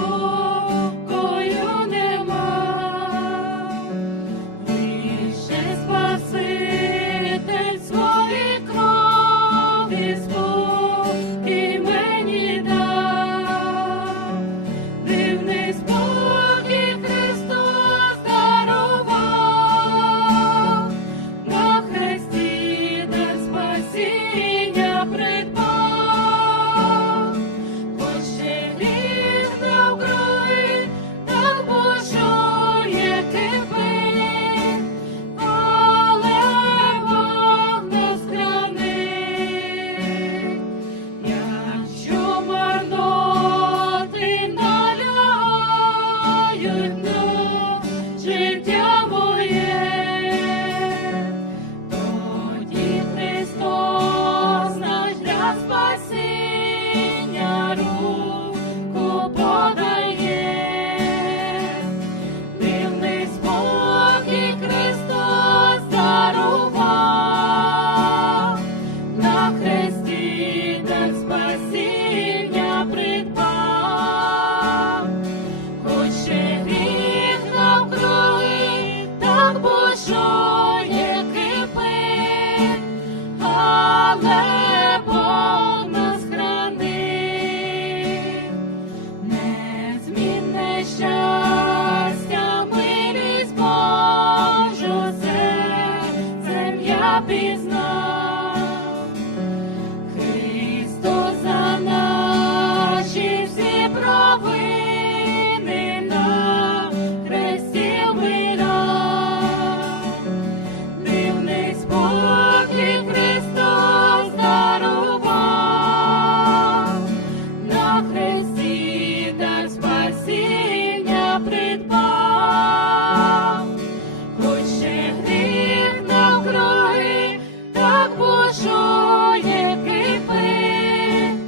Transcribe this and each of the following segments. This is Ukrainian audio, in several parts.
спокою нема, лише Спаситель своєї крові спокій мені дав. Дивний спокій Христос дарував, на хресті дар спасіння придбав. Хоч ще гріх навкруги, так бушує кипить, але Бог нас хранить. Якщо марноти налягають на життя моє, тоді Христос наш для спасіння руку подає. Дивний спокій Христос дарував, на хресті дар спасіння придбав. Хоч ще гріх навкруги, так бушує кипить, але Бог нас хранить. Незмінне щастя, милість Божу серцем я пізнав. Христос за наші всі провини на хресті вмирав. Дивний спокій Христос дарував, на хресті дар спасіння придбав. Хоч ще гріх навкруги, так бушує кипить,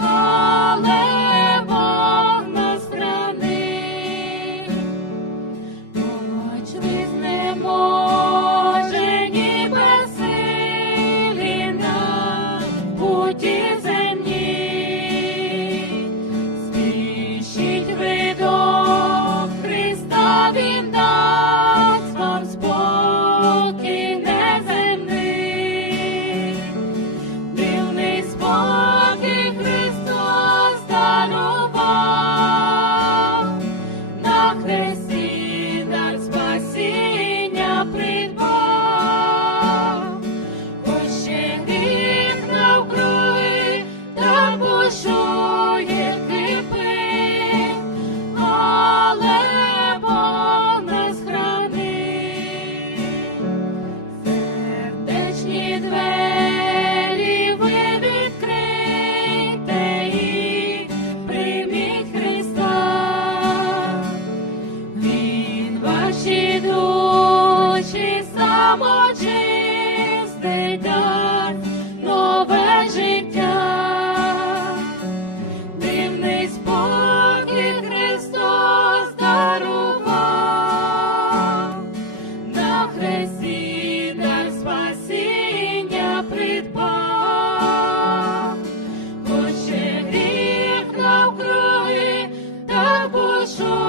але Бог нас хранить. Хоч ви знеможені, безсилі на путі земній, спішіть ви до Христа, Він дасть вам спокій неземний. Дивний спокій Христос дарував, на хресті дар спасіння придбав. Хоч ще гріх навкруги, так бушує кипить, але Бог нас хранить. Сердечні двері ви відкрийте і прийміть Христа. Він ваші душі самочистий, дасть нове життя. Дивний спокій Христос дарував, на хресті дар спасіння придбав. Хоч ще гріх навкруги, так бушує